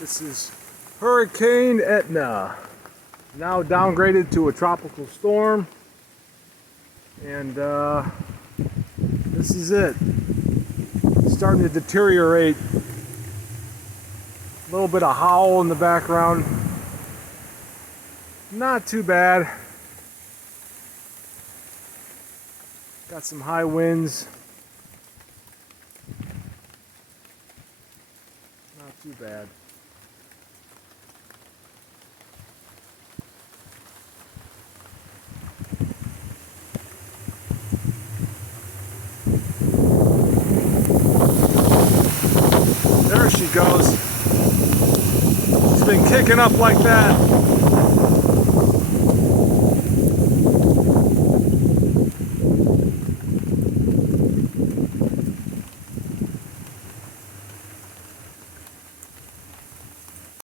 This is Hurricane Etna, now downgraded to a tropical storm, and this is it. It's starting to deteriorate. A little bit of howl in the background. Not too bad. Got some high winds. Not too bad. There she goes. She's been kicking up like that.